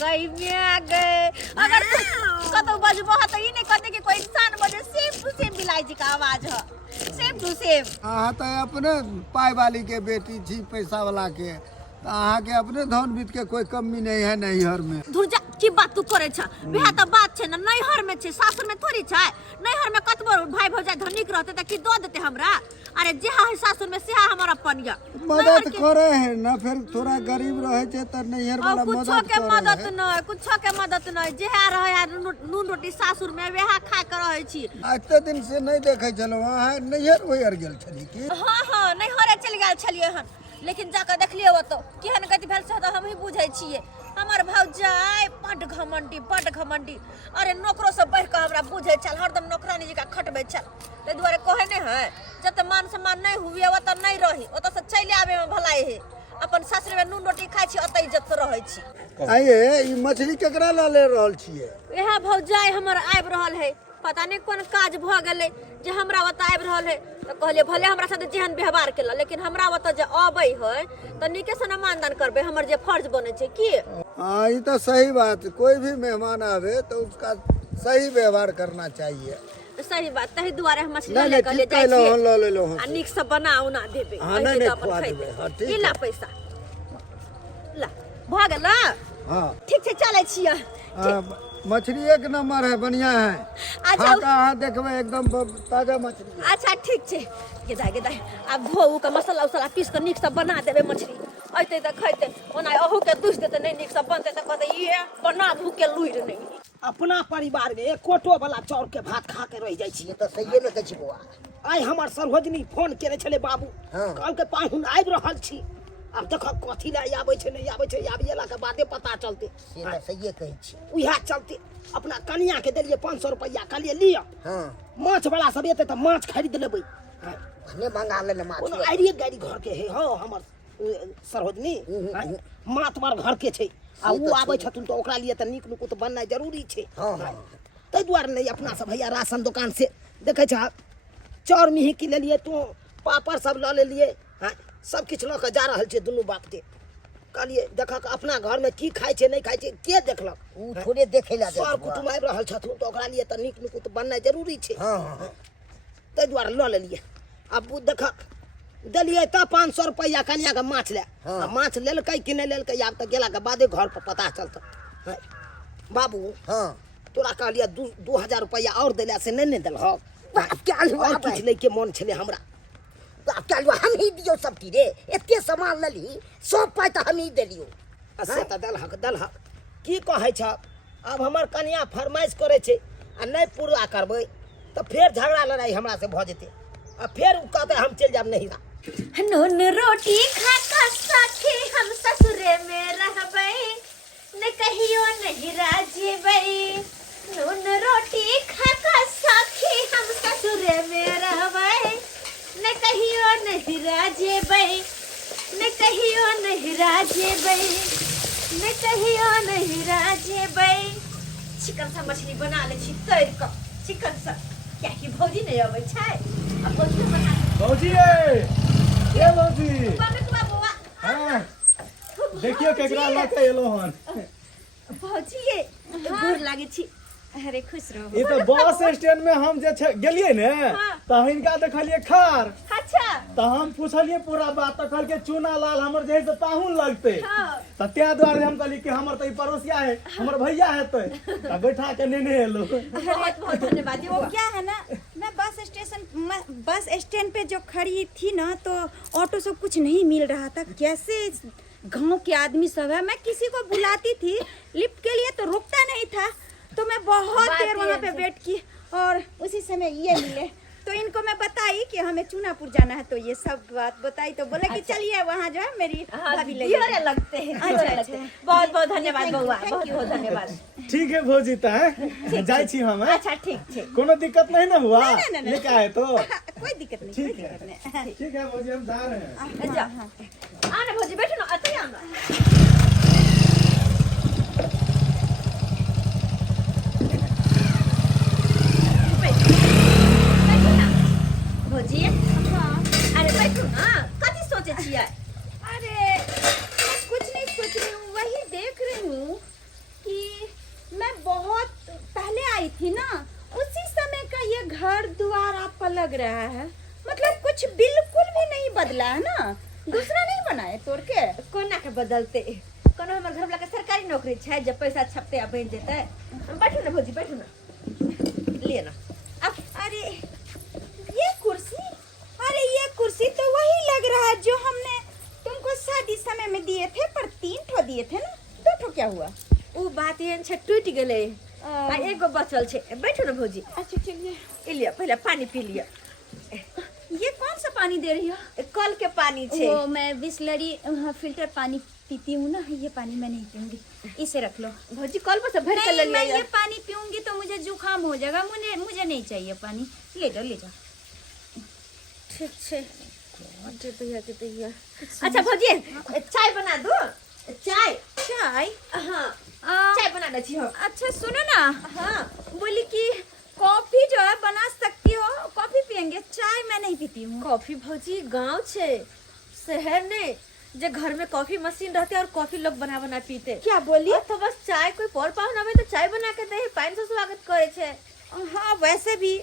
गई में गए अगर कतो बजबो त ई नहीं कहते कि कोई इंसान बजे सेम टू सेम बिलाई जी का आवाज है सेम टू सेम हाँ तो अपने पाई वाली के बेटी थी पैसा वाला के तो अहाँ के अपने धन बीत के कोई कमी नहीं है नैहर में धुरजा की बात तू करे छ बिहा त बात छै ना नैहर में छै सासुर में थोड़ी छै नैहर में कतबो भाई भौजाई धनिक रहते त की दो देते हमरा अरे जेहा है सासुर में सेहा हमारा पनिया मदद करे है ना फिर थोड़ा गरीब रहे छै त नैहर वाला कुछो के मदद है नहीं कुछो के मदद नहीं जेहा रहे नून रोटी सासुर में वेहा खा के रहे छी आते दिन से नहीं देखे चलो वहाँ नैहर वैहर गेल छली की हाँ नैहरे चल गेल छलिए हन लेकिन जाकर देखलिए वो तो केहन गति भेल से हम ही बुझे छिए हमर भौजाई बड घमंडी अरे नौकरो से बढ़ के हमरा बुझे चल हरदम नौकरानी जी का खटबे चल ते दुआरे कहे ने है जब मान सम्मान नहीं हुए वो तो नहीं रही वो तो से चले आवे में भलाई है अपन सासुर में नून रोटी खाई छी अतै इज्जत से रहे छी आइए ई मछली केकरा ला ले रहल छिए यह भौजाई हमर आबि रहल है पता नहीं कौन काज भ गेलै जे हमरा ओतऽ आबि रहल है तो कहलिए भले हमरा साथे जेहन व्यवहार केला लेकिन हमरा ओतऽ जे अबै है तो नीके से मानदान करबे हमर जे फर्ज बने छै की हाँ ये तो सही बात कोई भी मेहमान आवे तो उसका सही व्यवहार करना चाहिए सही बात तही दुआरे हम मछली नहीं लेकर ले ठीक जाइ कहलो छी ले लो आ नीक से बनाउ ना देबे हाँ, नहीं, नहीं, खुआ देबे, हाँ, ठीक ई ला पैसा ला भ गेल ना हाँ ठीक छै चलै छियै मछली एक नंबर है बढ़िया है अच्छा हाँ देखबे एकदम ताजा मछली है। अच्छा ठीक छै गेदाय आब धोऊ के मसाला उसाला पीस के नीक से बना देबे मछली अइते त खइते ओना अहू के दुस देते नहीं नीक से बनते त कहते ये बना भूख के लुइर नहीं अपना परिवार में कोटो वाला चाउर के भात खा के रह जाइ छियै तो सही में कछि बुआ आइ हमर सरोजनी फोन केने छले बाबू हाँ। कहल के पाहुन आबि रहल छी अब देख कथी ला आबै छै नहीं आबै छै आबिएला के बादे पता चलते से तो सही कहै छी उहा चलते अपना कनिया के देलिए 500 रुपया कहलिए लिया हाँ माछ वाला सब एते त माछ खरीद लेबै भने मंगा ले माछ कोनो आइडिया गाड़ी घर के है हो हमर सरोजनी मातबर घर के छै आ उ आबै छथुन त ओकरा लिए त नीक नुकुत बननाइ जरूरी छै हाँ हाँ तै दुआरे नहीं अपना सब भैया राशन दुकान से देखे छ चाउर मिही की लेलिए तो पापड़ सब ल लेलिए सब किछ ल के जा रहल छै दुनू बाप के कहलिए देखक अपना घर में की खाइ छै नहीं खाइ छै के देखलक उ थोड़े देखे ला दे सर कुटुम आबि रहल छथुन त ओकरा लिए त नीक नुकुत बननाइ जरूरी छै हाँ हाँ तै दुआरे ल लेलिए अब देखक देलिए त 500 रुपया कनिया के माछ ले हाँ। माछ लेलकै कि नहीं लेलकै आब त गेला के बादे घर पर पता चलतै बाबू हाँ तोरा कहलिए 2000 रुपया और देला से नहीं देलह क्या और किछ ले के मन छले हमरा क्या हम ही दियो सब रे एते सामान लली सब पाई तो हम ही देलियो से त दलहक की कहै छ अब हमर कनिया फरमाइश करे छै आ नहीं पूरा करबै त फेर झगड़ा लड़ाई हमरा से भ जेतै आ फेर उ कहते हम चल जाब नहीं नून रोटी खा का साथी हम ससुरे में रहबै न कहियो नहीं राजेबै नून रोटी खा का साथी हम ससुरे में रहबै न कहियो नहीं राजेबै न कहियो नहीं राजेबै न कहियो नहीं राजे बई चिकन सा मछली बना ले छी तैर क चिकन सा क्या कि भौजी नहीं आबै छै अब भौजी बना भौजी ए भौजी बाबे को बाबूआ हाँ देखियो केकरा लके एलो हन भौजी ये गोर लागे छी अरे खुश रहो ई तो बस स्टैंड में हम जे गेलिए ने त हिनका देखलिए खार अच्छा त हम पूछलिए पूरा बात त कहलके चूना लाल हमर जे है से पाहुन लगते हाँ। त त्या द्वारे हम कहली कि हमर त ई पड़ोसिया है हमर भैया हेतै त बैठा के नेने एलो बहुत बहुत धन्यवाद वो क्या है ना मैं बस स्टैंड पे जो खड़ी थी ना तो ऑटो से कुछ नहीं मिल रहा था कैसे गांव के आदमी सब है मैं किसी को बुलाती थी लिफ्ट के लिए तो रुकता नहीं था तो मैं बहुत देर वहाँ पे वेट की और उसी समय ये मिले तो इनको मैं बताई कि हमें चूनापुर जाना है तो ये सब बात बताई तो बोले कि चलिए वहाँ जो है मेरी भाभी ले दियोरे लगते हैं अच्छा बहुत बहुत धन्यवाद बउआ बहुत बहुत धन्यवाद ठीक है भौजी त है जाय छी हम हैं? अच्छा ठीक ठीक कोनो दिक्कत नहीं ना हुआ नहीं। लेके आए तो कोई दिक्कत नहीं ठीक है ठीक है भौजी हम जा रहे हैं जा आना भौजी बैठो ना अतै आना भौजी अरे बैठो ना कथी सोचे छियै अरे कुछ नहीं सोच रही हूँ वही देख रही हूँ कि मैं बहुत पहले आई थी ना उसी समय का ये घर द्वार आपका लग रहा है मतलब कुछ बिल्कुल भी नहीं बदला है ना दूसरा नहीं बनाए तोड़ के कोना के बदलते कोनो हमर घर वाला के सरकारी नौकरी छै जब पैसा छपते आ बन जेतै बैठो ना भौजी बैठो ना लिए ना अब अरे ये कुर्सी तो वही लग रहा है जो हमने तुमको शादी समय में दिए थे पर 3 ठो दिए थे ना 2 ठो क्या हुआ उ बात एहन छै टूट गेलै आ एगो बचल छै बैठो ना भौजी अच्छा चलिए ई लिया पहले पानी पी लिया ये कौन सा पानी दे रही हो कल के पानी छै वो मैं बिस्लरी फिल्टर पानी पीती हूँ ना ये पानी मैं नहीं पीऊंगी इसे रख लो भौजी कल पर से भर के ले नहीं मैं लिया ये पानी पीऊंगी तो मुझे जुकाम हो जाएगा मुझे नहीं चाहिए पानी ले जाओ ठीक छै के दैया अच्छा भौजी चाय बना दो चाय चाय हाँ आ, चाय बना दै छी हम अच्छा सुनो ना हाँ बोली कि कॉफी जो है बना सकती हो कॉफी पियेंगे चाय मैं नहीं पीती हूँ कॉफी भौजी गांव छै शहर नहीं जे घर में कॉफी मशीन रहते और कॉफी लोग बना पीते क्या बोली तो बस चाय कोई पर पाहुन आवे तो चाय बना के दे पानी से स्वागत करे छे हाँ वैसे भी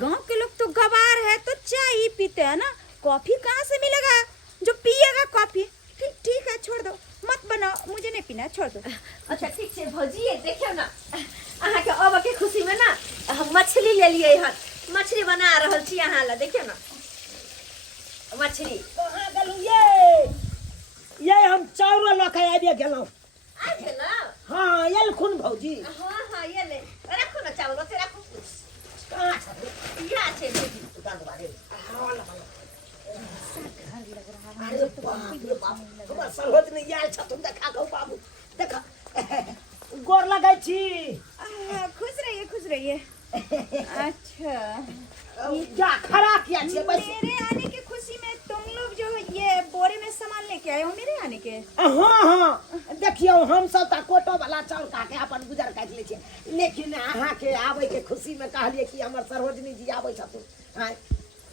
गांव के लोग तो गवार है तो चाय ही पीते हैं ना कॉफी कहाँ से मिलेगा जो पिएगा कॉफी ठीक है छोड़ दो मत बनाओ मुझे नहीं पीना छोड़ दो अच्छा ठीक छै भौजी ये देखियो ना अहाँ के अब के खुशी में ना हम मछली ले लिए हन मछली बना रहल छी अहाँ ला देखियो ना मछली कहाँ गेलू ये हम चाउर लऽ के आबि गेलहुँ आ गेला हाँ एलखुन भौजी हाँ ये ले रखो ना चावल से रखो कहाँ छ या छै भौजी अरे बाप रे बाप हमर सरोज ने आयल छथुन देखा गौ बाबू देखा गोर लगै छी खुश रहिए अच्छा क्या खड़ा किया छे बस मेरे आने की खुशी में तुम लोग जो ये बोरे में सामान लेके आए हो मेरे आने के हाँ देखियो हम सब त कोटो वाला चाउर खा के अपन गुजर काट ले छियै लेकिन अहाँ के आबै के खुशी में कहलिए कि हमर सरोजनी जी आबै छथुन हां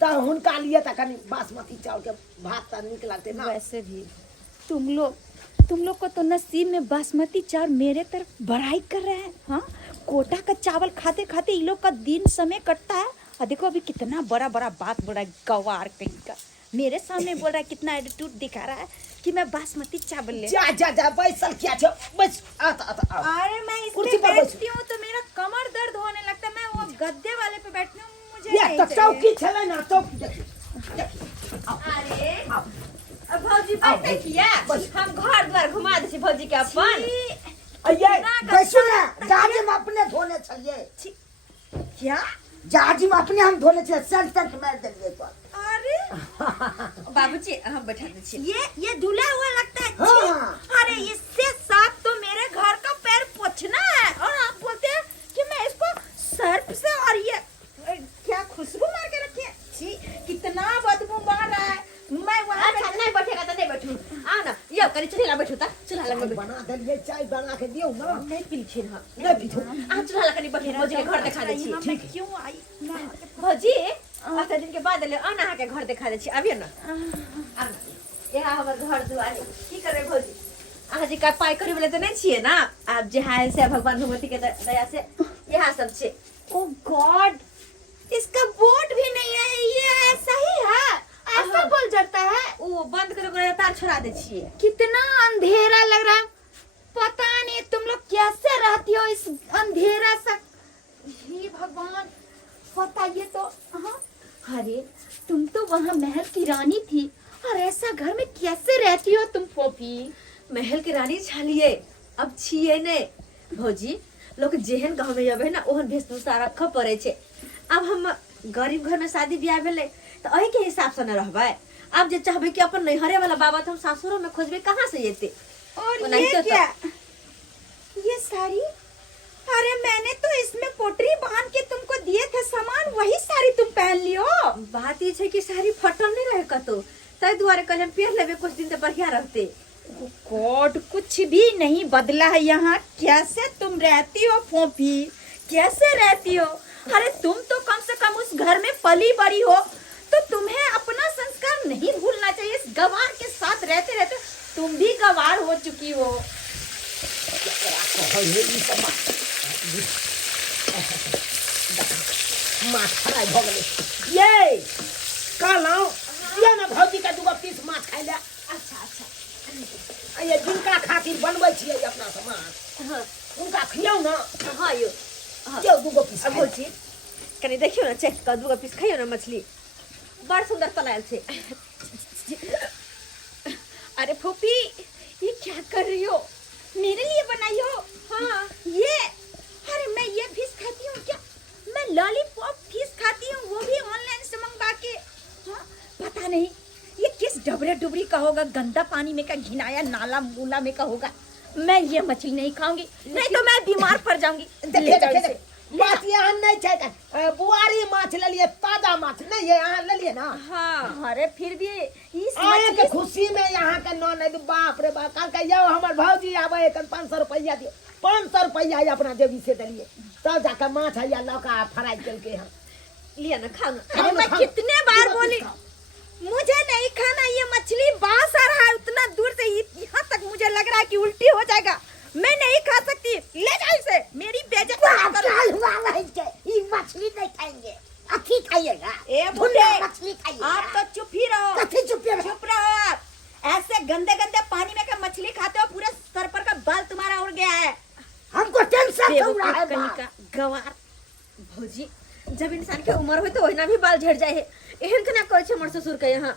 त हुनका लिए त कनी बासमती चाउर के भात त नीक लगते ना वैसे भी तुम लोग को तो नसीब में बासमती चावल मेरे तरफ बड़ाई कर रहे हैं हाँ कोटा का चावल खाते खाते इन लोग का दिन समय कटता है और देखो अभी कितना बड़ा बात बोल रहा है गवार कहीं का मेरे सामने बोल रहा है कितना एटीट्यूड दिखा रहा है कि मैं बासमती चावल ले जा बैसल क्या छो बस आता अरे मैं कुर्सी इसमें पर बैठ। बैठती हूँ तो मेरा कमर दर्द होने लगता है मैं वो गद्दे वाले पे बैठती हूँ मुझे ये नहीं तो चाहिए। चौकी छले ना चौकी देखी अरे अब भौजी बैठे किया हम घर द्वार घुमा दै छी भौजी के अपन ये बैसो ना जाजी में अपने धोने छलिए क्या जाजी में अपने हम धोने छलिए सेंट मार देलिए तो अरे बाबूजी हम बैठा दै छी ये धुला हुआ लगता है हाँ। अरे इससे साफ तो मेरे घर का पैर पोंछना है और आप बोलते हैं कि मैं इसको सर्फ से और ये क्या खुशबू मार के रखी है छी कितना बदबू मार रहा है मैं वहाँ अच्छा नहीं बैठेगा तो नहीं बैठू आ ना ये करी चला बैठू ता चला लग में बना देलिए चाय बना के दियो ना नहीं पीछे ना नहीं पीछो आ चूल्हा लगा नहीं बैठे भौजी के घर दिखा दे छी ठीक क्यों आई भौजी आधा दिन के बाद ले आना अहाँ के घर दिखा दे छी अबियो ना आना यहाँ हमर घर दुआर की करबे भौजी अहाँ जी का पाई करे वाले तो नहीं छिए ना आप जे हाय से भगवान भगवती के दया से यहाँ सब छे ओ गॉड, इसका बोर्ड भी नहीं है, ये ऐसा ही है, ऐसा बोल जाता है। ओ बंद करे तार छोड़ा दे छिए कितना अंधेरा लग रहा है, पता नहीं तुम लोग कैसे रहती हो इस अंधेरा सा। हे भगवान, बताइए तो। अरे तुम तो वहाँ महल की रानी थी और ऐसा घर में कैसे रहती हो तुम पोपी? महल की रानी छलिए अब छिए ने भौजी लोग जेहन गांव में आवे ना ओहन वेशभूषा रख पड़े छे। अब हम गरीब घर में शादी ब्याह भेले तो अही के हिसाब से न रहबे। अब जे चाहबे कि अपन नैहरे वाला बाबा तो हम सासुरों में खोजबे कहाँ से येते। और ये क्या, ये साड़ी? अरे मैंने तो इसमें पोटरी बांध के तुमको दिए थे सामान, वही साड़ी तुम पहन लियो। बात ये छे कि साड़ी फटल नहीं रहे कतो तै दुआरे कल हम पहन लेबे कुछ दिन तो बढ़िया रहते। गॉड, कुछ भी नहीं बदला है यहाँ। कैसे तुम रहती हो फोफी, कैसे रहती हो? अरे तुम तो कम से कम उस घर में पली बड़ी हो तो तुम्हें अपना संस्कार नहीं भूलना चाहिए। इस गवार के साथ रहते रहते तुम भी गवार हो चुकी हो। माथा भ गेलै ये कहलौं ये ना भौजी के दूगो पीस माछ खाइ ले। अच्छा ये जिनका खातिर बनबै छियै अपना सामान उनका खियौ ना। हाँ यो जो दूगो पीस अब भौजी कनी देखियो ना चेक कर दूगो पीस खाइयो ना मछली बड़ सुंदर तलायल छे। अरे फूफी, ये क्या कर रही हो? मेरे लिए बनाई हो? हाँ ये, अरे मैं ये फिश खाती हूँ क्या? मैं लॉलीपॉप फिश खाती हूँ, वो भी ऑनलाइन से मंगवा के। हाँ पता नहीं ये किस डबरे डुबरी का होगा, गंदा पानी में का घिनाया नाला मूला में का होगा। मैं ये मछली नहीं खाऊंगी, नहीं तो मैं बीमार पड़ जाऊंगी। देखिए बात यहाँ नहीं छै बुआरी माछ ले लिए, ताजा माछ नहीं ये यहाँ ले लिए ना। हाँ अरे फिर भी इस आए के खुशी में यहाँ के नॉन बाप रे बाप कल के यो हमर भौजी आवे एक 500 रुपया दियो, 500 रुपया अपना देवी से दिलिए तब जाकर माछ या लौका फ्राई करके यहाँ लिया ना खा ना। अरे मैं कितने बार बोली मुझे नहीं खाना ये मछली, बास आ रहा है उतना दूर से, यहाँ तक मुझे लग रहा है कि उल्टी हो जाएगा। मैं नहीं खा सकती, ले जाओ इसे, मेरी बेइज्जती मत करो। ये मछली नहीं खाएंगे, अथी खाइएगा। ए बुढ़े, मछली खाइएगा। आप तो चुप ही रहो। कथी चुप रहो? चुप रहो आप। ऐसे गंदे गंदे पानी में का मछली खाते हो, पूरे सर पर का बाल तुम्हारा उड़ गया है। हमको टेंशन हो रहा है कहीं का गवार भौजी जब इंसान के उम्र हो तो ओहिना भी बाल झड़ जाए है। एहन केना कहै छै हमर ससुर के यहाँ।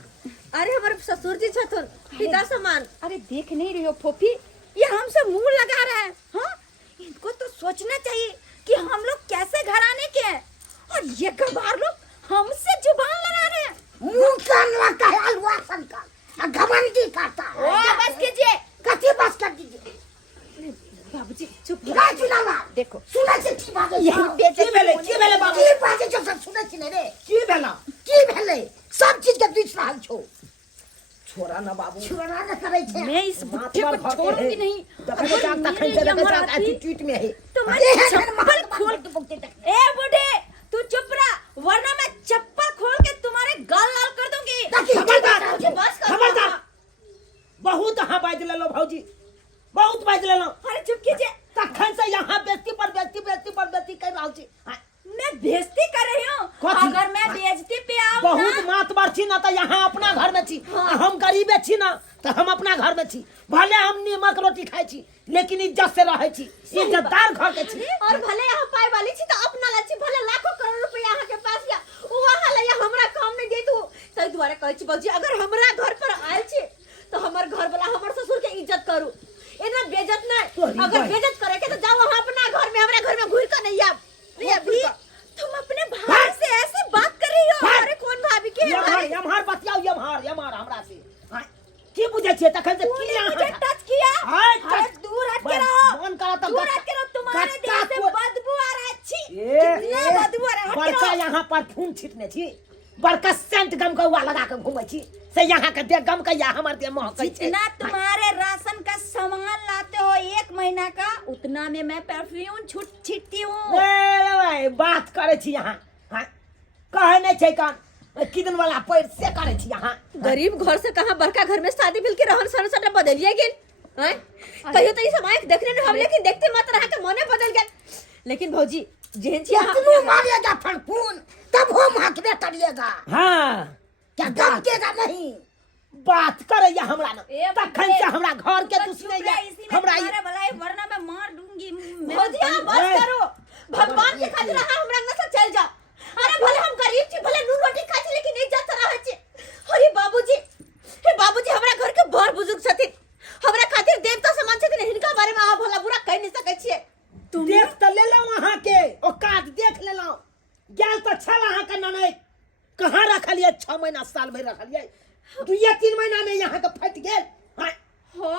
अरे हमर ससुर जी छथुन पिता समान। अरे देख नहीं रही हो फोफी, ये हमसे मुंह लगा रहा है। हाँ इनको तो सोचना चाहिए कि हम लोग कैसे घराने के हैं और ये गवार लोग हमसे जुबान लड़ा रहे हैं। मुंह कान लगता है अलवा संकर, घमंडी करता है। ओ बस कीजिए। कथी बस कर दीजिए? बाबूजी चुप ना सुनावा, देखो सुनै छै की बात है? यही बेइज्जती की भेलै बाबू की बात जो सब सुनै छी ने रे? की भेला की भेलै? सब चीज के बीच रहल छौ। छोरा ना बाबू छोरा न करे छै। मैं इस बुढ़े को छोड़ूंगी नहीं। देखो जान तक खन से देखो एटीट्यूड में है। तुम्हारी चप्पल खोल के बोलते तक। ए बुढ़े तू चुप रहा, वरना मैं चप्पल खोल के तुम्हारे गाल लाल कर दूंगी। खबरदार बस करो। खबरदार, बहुत हाँ बाज ले लो भौजी, बहुत बाज ले लो। अरे चुप कीजिए। तखन से यहाँ बेइज्जती पर बेइज्जती कर रहल छी। मैं बेइज्जती कर रही हूँ? कथी? अगर मैं बेइज्जती पे आऊँ बहुत ना, मातबर छी ना तो यहाँ अपना घर में छी। हम गरीबे छी ना तो हम अपना घर में छी। भले हम नीमक रोटी खाई छी लेकिन इज्जत से रहे छी, इज्जतदार घर के छी। और भले यहाँ पाई वाली छी तो अपना ला छी, भले लाखों करोड़ रुपया यहाँ के पास या वहाँ ला या हमरा काम नहीं देतु। तै दुआरे कहै छी बाबूजी अगर हमरा घर पर आयल छी तो हमर घर वाला हमर ससुर के इज्जत करू, एना बेइज्जत नहीं। अगर बेइज्जत करे के तो जाओ वहाँ अपना घर में, हमरा घर में घुर के नहीं आब। अभी तुम अपने भाई से ऐसे बात कर रही हो? अरे कौन भाभी के? यमहार बतियाओ, यमहार हमरा से की बुझे छियै तखन से की यहाँ मुझे टच किया? अरे दूर हट के रहो, मन करा दूर हट के रहो। तुम्हारे देह से बदबू आ रहा है। छी, कितना बदबू आ रहा है। हट के बड़का रहो। यहाँ परफ्यूम छीटने छी, बड़का सेंट गमकौआ लगा के घूमै छी से यहाँ के देह गमकैया हमर देह महकै छै। जितना तुम्हारे राशन का सामान लाते हो 1 महीना का, उतना में मैं परफ्यूम छीटती हूँ। बात करे छी यहाँ, हाँ? कहे नहीं छे कान किदन वाला पैर से करे छी यहाँ। गरीब घर से कहाँ बड़का घर में शादी मिल के रहन सहन सटा बदलिए गेल हैं? कहियो तो ई समय देखने न हम, लेकिन देखते मत रहा के मने बदल गेल। लेकिन भौजी जेहन छी अहाँ तू मारेगा फड़फून तब हम हकबे करिएगा, हाँ क्या दमकेगा नहीं। बात करे या हमरा न ए, तखन से हमरा घर के दुश्मनी या हमरा तुम्हारे भलाई, वरना मैं मार दूंगी। भौजी आप बस करो, भगवान के खातिर अहाँ हमरा अंग से चल जाओ। अरे भले हम गरीब छी, भले नून रोटी खाइ छी, लेकिन इज्जत से रहै छी। अरे बाबूजी, हे बाबूजी हमरा घर के बड़ बुजुर्ग छथिन, हमरा खातिर देवता समान छथिन, हिनका बारे में अहाँ भला बुरा कह नहीं सकै छियै। देख त ले लो वहां के औकात देख ले लो। गेल त छल अहाँ के ननद कहाँ रखलिए, 6 महीना साल भर रखलिए, 2-3 महीना में यहाँ के फट गेल। हाँ? हो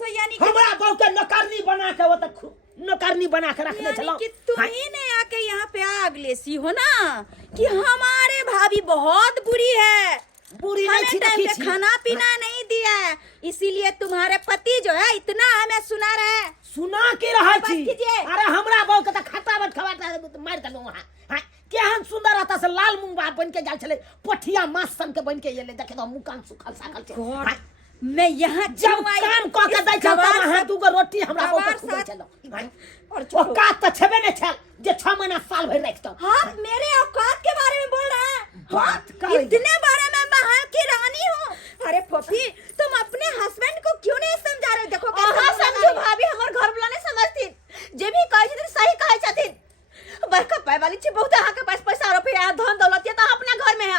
तो यानी हमरा बहू के नौकरनी बना के वो तक नौकरनी बना के रखने यानी चलो। कि तुम्ही ने आके यहाँ पे आग लेसी हो ना कि हमारे भाभी बहुत बुरी है, बुरी नहीं हमें थी टाइम रखी पे थी। खाना पीना नहीं दिया है, इसीलिए तुम्हारे पति जो है इतना हमें सुना रहे हैं। सुना के रहा बस छी। कीजिए। अरे हमरा बहू के त खाता बट खवाता मार दलो वहां। हां केहन सुंदर रहता से लाल मुंगा बन के जाल छले, पठिया मास सन के बन के येले, देखे तो मुंह कान सुखल साखल छे। God, हाँ? मैं यहाँ जब क्यों आई? काम क के दै छल गवार वहां साथ- दू गो रोटी हमरा बहू के गवार खुदै साथ- छल। हां और ओ छोड़ो। कात त छबे ने छल जे 6 महीना साल भर रखतो। आप मेरे औकात के बारे में बोल रहे हैं? बात हाँ, करेंगे। इतने बारे में महल की रानी हूँ। अरे पपी, तुम अपने हस्बैंड को क्यों नहीं समझा रहे? देखो कैसे अहाँ बोल रहा समझो है। भाभी, हमर घर वाला नहीं समझथिन, जे भी कहै छथिन सही कहै छथिन। बड़का पाई वाली छी, बहुत अहाँ के पास पैसा रुपया धन दौलत है त अपना घर में है,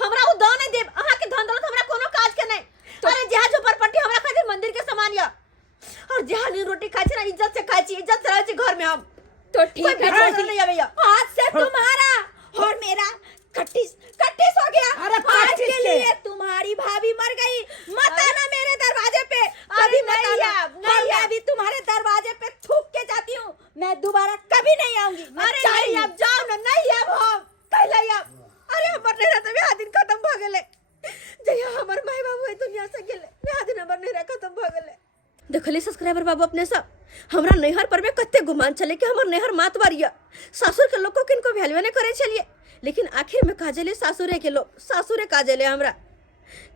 हमरा उ दान नहीं देब। अहाँ के धन दौलत हमरा कोनो काज के नहीं। अरे जहाँ झोपड़पट्टी हमरा खातिर मंदिर के समान या, और जहाँ नीन रोटी खाइ छी ना इज्जत से खाइ छी, इज्जत से रहै छी घर में हम। तो ठीक कोई है, भेंट वासन नहीं आवेया। आज से तुम्हारा और मेरा खट्टीस हो गया। अरे आज खट्टीस के के? लिए तुम्हारी भाभी मर गई, मत आना मेरे दरवाजे पे। अरे कभी मत नहीं आना। यार, नहीं और मैं यार। भी तुम्हारे दरवाजे पे थूक के जाती हूँ, मैं दोबारा कभी नहीं आऊंगी। मैं अरे जा रही नहीं हूँ। अब जाओ ना, नहीं अब हम कहले अब। अरे हमर नेहरा तो बियाह दिन खत्म भ गेले, जहिया हमर माय बाबू ए दुनिया से गेले, बियाह दिन हमर नेहरा खत्म भ गेले। देखली सब्सक्राइबर बाबू अपने सब, हमरा नैहर पर में कते गुमान चले कि हमर नैहर मातवारिया, सासुर के लोग को किनको वैल्यू नहीं करे छलिए, लेकिन आखिर में काजले सासुरे के लोग, सासुरे काजले हमरा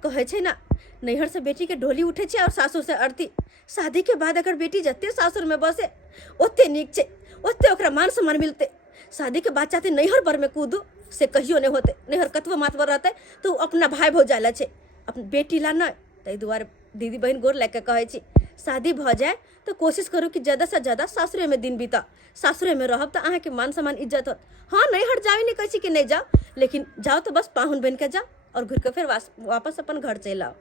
कहे छे ना, नैहर से बेटी के डोली उठे छे और सासुर से अर्थी। शादी के बाद अगर बेटी जते सासुर में बसे ओते नीक छे, ओते ओकरा मान सम्मान मिलते। शादी के बाद चाहते नैहर पर में कूदू से कहियो नहीं होते, नैहर कतबो मातवर रहते तो अपना भाई भौजाइला छे, अपन बेटी ला नहीं। ताहि दुआरे दीदी बहन गोर लेके कहे छी, शादी भ जाए तो कोशिश करू कि ज़्यादा से ज़्यादा सासुरे में दिन बीता, सासुरे में रहब तो अहाँ के मान सम्मान इज्जत होत। हाँ नहीं हट जाओ, नहीं कही कि नहीं जाओ, लेकिन जाओ तो बस पाहुन बन के जाओ और घुर के फिर वापस अपन घर चल आओ।